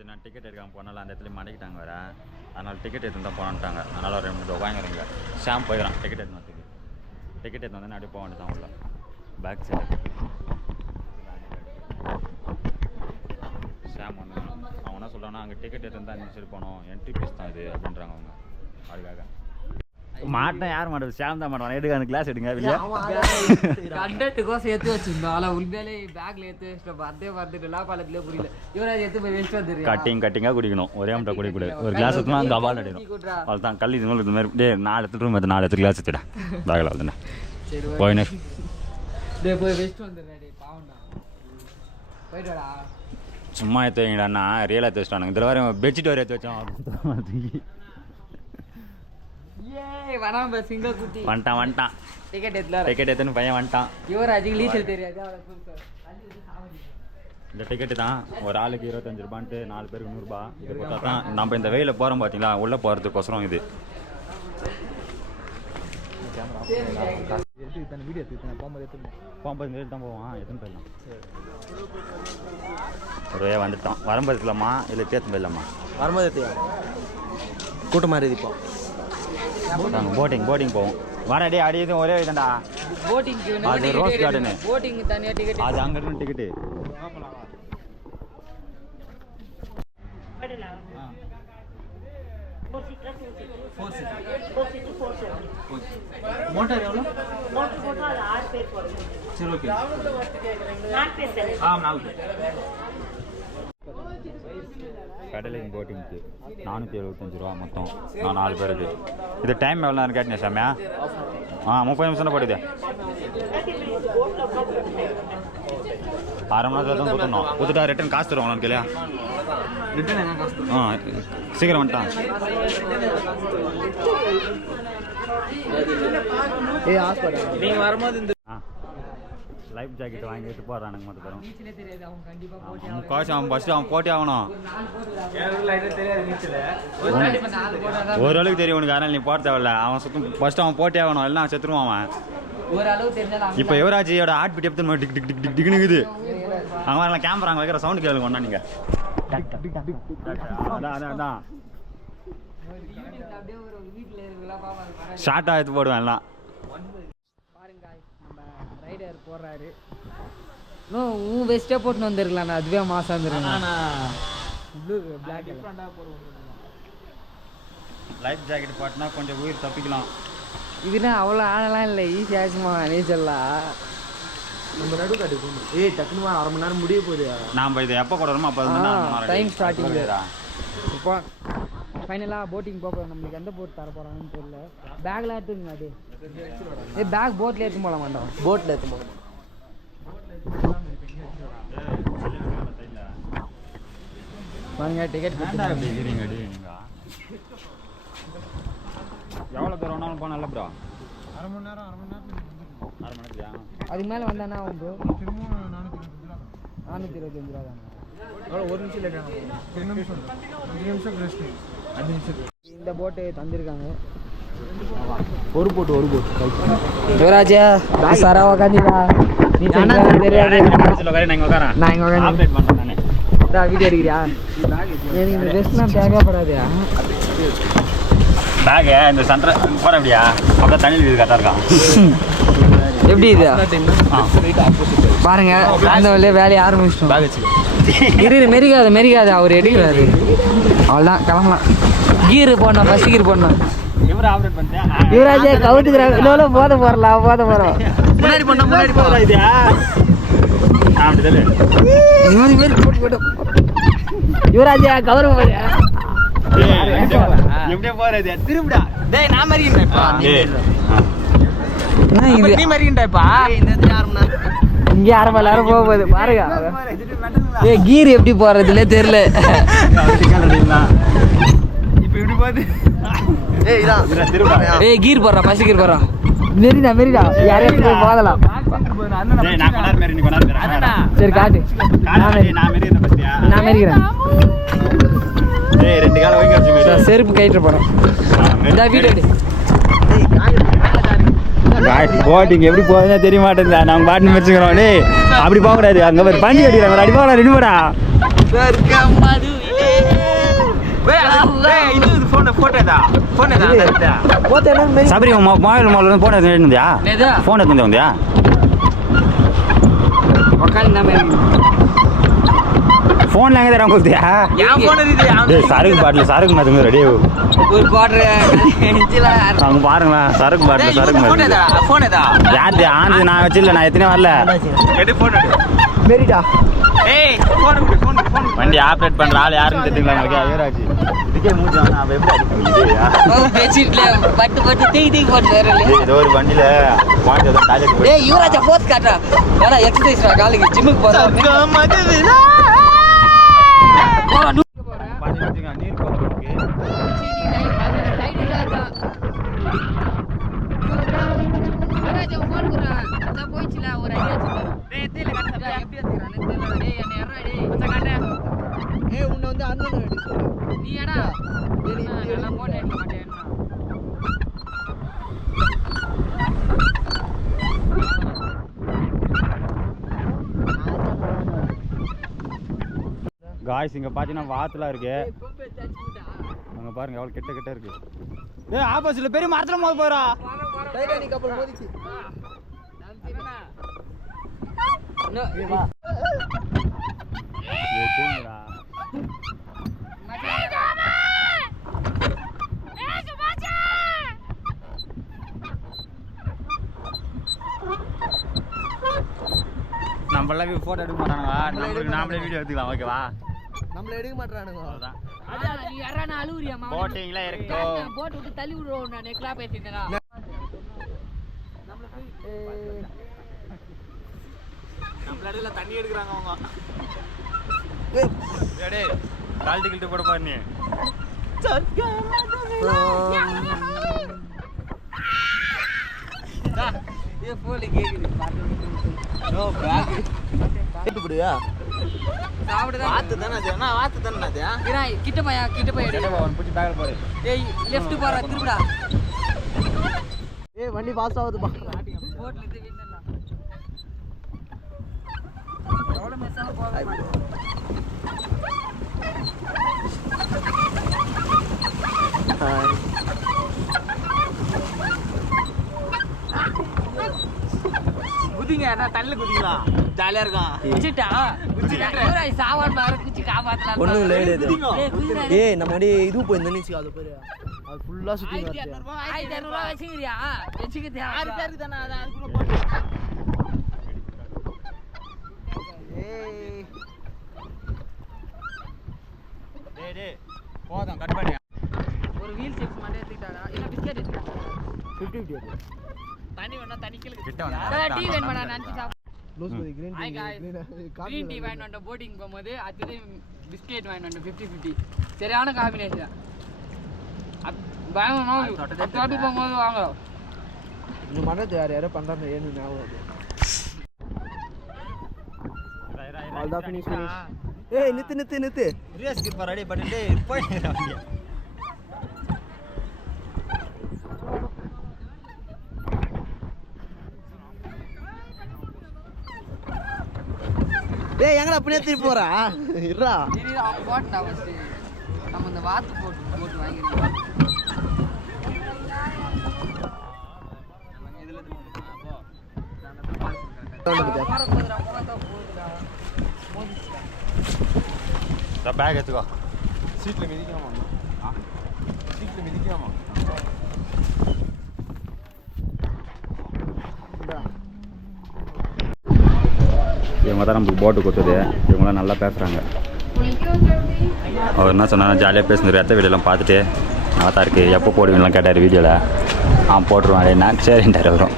பார்த்தீங்கன்னா டிக்கெட் எடுக்காமல் போனாலும் அந்த இடத்துல மடக்கிட்டாங்க வேறு. அதனால் டிக்கெட் எடுத்து தான் போனான்ட்டாங்க. அதனால் ஒரு 2 உட்காந்துருங்க. ஷாம் போயிடறான் டிக்கெட் எடுத்துனதுக்கு. டிக்கெட் எடுத்து வந்து அப்படியே போக வேண்டியதான் உள்ள பேக் சைடு. ஷாம் வந்து அவன் என்ன சொல்கிறான்னா அங்கே டிக்கெட் எடுத்து தான் அந்த சைடு போனோம், என்ட்ரி ஃபீஸ் தான் இது அப்படின்றாங்க அவங்க. அதுக்காக மாட்டேன் யார் மாட்டது ஷாம் தான் மாட்டான். எடுக்க அந்த கிளாஸ் எடுங்க வெளியே கண்டென்ட்டுக்கோசம் எடுத்து வச்சிருந்தோம். ஆனால் உண்மையிலே பேக்கில் எடுத்து வச்சுட்டோம். அதே வந்துட்டு எல்லா பாலத்துலேயே புரியல. இவராது எடுத்து போய் வேஸ்ட் வந்துருக்கு. கட்டிங்காக குடிக்கணும். ஒரே மட்டும் குடிக்கூடாது. ஒரு கிளாஸ் எடுத்துனா அந்த அவால் அடிக்கணும். அவள் தான் கல் இது இது மாதிரி 4 எடுத்துட்டு 4 எடுத்து கிளாஸ் எடுத்துட்டேன் பேக்கில் வந்துண்ணே. சரி போயினே போய் வேஸ்ட் வந்துடுறேன். பாவண்டா போயிட்டோடா. சும்மா எடுத்து வைங்கடாண்ணா ரியலாக எடுத்து வச்சிட்டானுங்க. இதில் வேறு பெட்ஷீட் வேறு எடுத்து வச்சோம். வந்துட்டான் டிக்கெட் எடுத்துன்னு பையன் வந்துட்டான். இந்த டிக்கெட்டு தான் ஒரு ஆளுக்கு 25 ரூபான்ட்டு 4 பேருக்கு 100 ரூபா. இது கொடுத்தா தான் நம்ம இந்த வெயில போகிறோம் பார்த்தீங்களா, உள்ளே போகிறதுக்கோசரம் இது. போகும்போது தான் போவான். எத்தனை போயிடலாம் ஒரே வந்துட்டோம். வரும்போது இருக்கலாமா இல்லை தேர்த்து போயிடலாமா? வரும்போது கூட்டமாக இருப்போம். போட்டிங் போவோம். வாடா அடி இது ஒரே இதுண்டா போட்டிங். அது ரோஸ் கார்டனு. போட்டிங் தனியாக டிக்கெட். அது அங்கே இருக்கு டிக்கெட்டு. மோட்டார் எவ்வளோ? மோட்டார் போட்டால் அது 6 பேர் போகிறோம். சரி ஓகே 4 பேர் தானே? 4 பேர். கடலிங் போட்டிங்க்கு 475 ரூபா மொத்தம். 4 பேருக்கு. இது டைம் எவ்வளோ நேரம் கேட்டீங்க சாமியா? 30 நிமிஷம் தான் போடுது. 1/2 மணி நேரத்தில் தான் கொடுத்துடணும். கொடுத்துட்டா ரிட்டன் காசு தருவாங்க உனக்கு இல்லையா? ரிட்டன் என்ன காசு? சீக்கிரம் வந்துட்டான். நீங்கள் வரும்போது இந்த லைஃப் ஜாக்கெட் வாங்கிட்டு போகிறானுங்க மட்டும் தரும். அவன் ஃபஸ்ட்டு அவன் போட்டே ஆகணும். ஓரளவுக்கு தெரியும் உனக்கு. அதனால் நீ போட தேவையில்ல. அவன் சுத்தம் ஃபஸ்ட்டு அவன் போட்டே ஆகணும். எல்லாம் அவன் செத்துருவான் அவன். இப்போ யுவராஜியோட ஹார்ட் பீட் எப்படி டிக் டிக் டிக் டிக் டிக்னுக்குது. அவங்க எல்லாம் கேமரா அங்கே வைக்கிற சவுண்டு கேளுங்க ஒன்றா நீங்கள். அதான் ஷார்ட்டாக எடுத்து போடுவேன் எல்லாம். போடுறாரு வெஸ்டே போட்டு வந்துருக்கலாம். அதுவே மாசம் வந்துருக்கேன். லைஃப் ஜாக்கெட் போட்டினா கொஞ்சம் உயிர் தப்பிக்கலாம். இதுனா அவ்வளோ ஆழலாம் இல்லை. ஈஸி ஆச்சுமா நீச்சல்லாம். நம்ம நடுக்காட்டு போகணும். டக்குனு 1/2 மணி நேரம் முடிய போகுது. நாம் இது எப்போ போடுறோமோ அப்போ டைம் ஸ்டார்டிங். இப்போ ஃபைனலாக போட்டிங் போக நம்மளுக்கு எந்த போட் தர போகிறாங்கன்னு தெரியல. பேக்கில் எடுத்துங்க. அது பேக் போட்டில் எடுத்து போகலாம் மாட்டோம். போட்டில் எடுத்து போகணும். வாங்க டிக்கெட் எவ்வளோ தூரம் வேணாலும் போனால ப்ரோ? 1/2 மணி நேரம் 1/2 மணி நேரத்துக்கு அதுக்கு மேலே வந்தானா ப்ரோ? 425 ரூபா தானே. எவ்வளோ? 1 நிமிஷம் லேட் ஆகும். 2 நிமிஷம் 5 நிமிஷம் ரெஸ்ட். 5 நிமிஷம். இந்த போட்டு தந்திருக்காங்க. ஒரு போட்டு யுவராஜா சாரா உக்காந்துடா. நீ தெரியாது. நான் இங்கே உட்காந்து வீடியோ எடுக்கிறியா? எனக்கு இந்த ட்ரெஸ்லாம் தேவைப்படாதியா? பேகு இந்த சென்டர் போகிற எப்படியா? அப்படியே தண்ணி இது கரெக்டாக இருக்கான். எப்படி இது பாருங்க. அந்த வழியே வேலையை ஆரம்பிச்சிட்டோம். மெரிக்காது அவர் எடுக்கிறாரு. அவ்வளோதான் கிளம்பலாம். கீரு போடணும். ஃபஸ்ட் கீர் போடணும். யுவராஜா கவுத்துக்கிறாங்க. இன்னொரு போத போகிறோம். முன்னாடி போடலாம். இது யுவராஜா கவரும் போது எப்படியே போறது திரும்பிடா. டேய் நான் மறிக்கிட்டேன்ப்பா. நீ மறிக்கிட்டேப்பா. இங்கே 1/2 மணி நேரம் போக போகுது பாருங்க. கீர் எப்படி போறதுலே தெரியல. இப்போ இப்படி போகுது. கீர் போடுறா. ஃபர்ஸ்ட் கீர் போடுறா. மெரிடா யாரையும் போய் போதலாம். சரி காட்டு. நான் மெரிக்கிறேன். செருப்பு கைட்டு போறேன். போட்டிங் எப்படி போகுதுன்னா தெரிய மாட்டேங்குதா? நாங்கள் பாட்டு வச்சுக்கிறோம். டே அப்படி போகக்கூடாது. அங்கே ஒரு பண்டி கட்டிக்கிறாங்க. அடி போகலாம். ரெண்டு போடா. சபரி மொபைல் மொபைல் ஃபோன் எடுத்து வந்தியா ஃபோன் எடுத்து வந்தியா ஃபோன்ல எங்கே தர கொடுத்தியா சரக்கு பாட்டில் சரக்கு மாத்துங்க ரெடி ஒரு குவார்டர் அவங்க பாருங்களேன் சரக்கு பாட்டில் சரக்கு மாத்து யாரு ஆனது நான் வச்சில்ல நான் எத்தனை வரல மெரிடா வண்டி ஆப்ரேட் பண்ற ஆள் யாருன்னு தெரியுங்களா உங்களுக்கு ஐயராஜ் இதுக்கே மூஞ்சான் அவ எப்படி அடிக்க பேசிட்ல பட்டு பட்டு தீ போட்டு வரல ஏதோ ஒரு வண்டியில பாட்டு ஏதோ டாய்லெட் போய் டேய் யுவராஜா போஸ் காட்றா ஏன்னா எக்சர்சைஸ் ரா காலுக்கு ஜிம்முக்கு போறா பாட்டு வச்சுங்க நீர் போறதுக்கு யுவராஜா போன் குறா அத போயிச்சுல ஒரு ஐடியா டேய் தேல கட்ட எப்படி ஏத்துறானே தெரியல டேய் என்ன ஏறா டேய் மச்ச காட்ட ஏய் உன்ன வந்து அண்ணன் அடி நீ ஏடா நான் போன் எடுக்க மாட்டேன் காய்ஸ் இங்க பாத்தீங்கன்னா வாத்துலாம் இருக்கு அங்க பாருங்க எவ்வளவு கிட்ட கிட்ட இருக்கு ஏய் ஆப்போசிட்ல பெரிய மரத்துல மோத போறா டைட்டானிக் கப்பல் மோதிச்சு ஏத்துங்கடா நம்மள போட்டோ எடுக்க மாட்டானுங்க நாமளே வீடியோ எடுத்துக்கலாம் ஓகேவா நம்மள எடுக்க மாட்டறானுங்க அவ்வளவுதான் அட நீ யாரான அழுவுறியா மாமா போட்டிங்ல இருக்கும் போட் விட்டு தள்ளி விடுறோம் நான் நெக்லா பேசிட்டேனா நம்மள இடத்துல தண்ணி எடுக்கறாங்க அவங்க டேய் கால் டிக்கெட் போட பாரு நீ ஏ போல கேக்குது நோ பேக் கேட்டு புடியா சாப்பிடுதா வாத்து தான அது என்ன வாத்து தான அது இறா கிட்ட போய் எடு அவன் புடி பேக்ல போடு ஏய் லெஃப்ட் போறா திருப்புடா ஏய் வண்டி பாஸ் ஆகுது பா போட்ல இருந்து விண்ணா எவ்வளவு மெஸ்ஸால போக ஹாய் குதிங்க நான் தண்ணல குதிங்களா ஜாலியா இருக்கும் குச்சிட்டா குச்சிட்டா சாவான் பாரு குச்சி காப்பாத்தலாம் ஒண்ணும் இல்ல ஏய் நம்ம அப்படியே இது போய் நின்னுச்சு அது பாரு அது ஃபுல்லா சுத்தி 1200 ரூபாய் வெச்சிரியா வெச்சிக்கிட்டே 6 பேருக்கு தான அது அதுக்குள்ள போடு ஏய் டேய் டேய் போதும் கட் பண்ணு ஒரு வீல் சிப்ஸ் மட்டும் எடுத்துட்டாடா இல்ல பிஸ்கட் எடுத்துடா 50 தண்ணி வேணா தண்ணி கிளக்கு கிட்ட வா டீ வேணும்டா நன்சி சாப்பிடு லூஸ் பண்ணி green hi guys green tea வாங்கிட்டு வந்த போட்டிங் போகும்போது அடுத்து பிஸ்கட் வாங்கிட்டு வந்த 50-50 சரியான காம்பினேஷன் பயமா தொட்டி போகும்போது வாங்க இந்த மனது யாரோ பண்றாங்க ஏன்னு ஞாபகம் ஆல் தான் ஃபினிஷ் ஏய் நித்து ரேஸ் கிட் ரெடி பண்ணிட்டு போய் வண்டியா டேய் எங்கடா அப்படியே திருப்பி போறா இருடா சரி அவங்க போட்டா ஃபர்ஸ்ட் நம்ம இந்த வாத்து போட்டு வாங்கிடலாம் பேக் எடுத்துக்கோ சீட்ல மிதிக்கலாமா சீட்ல மிதிக்கலாமா இவங்க தான் நமக்கு போட்டு கொடுத்தது இவங்களாம் நல்லா பேசுகிறாங்க அவர் என்ன சொன்னாலும் ஜாலியாக பேசுனார் ரத்த வீடியோலாம் பார்த்துட்டு நல்லா தான் இருக்குது எப்போ போடுவீங்களாம் கேட்டார் வீடியோவில் போட்டுருவான் அப்படின்னா சரின்ட்டார் வரும்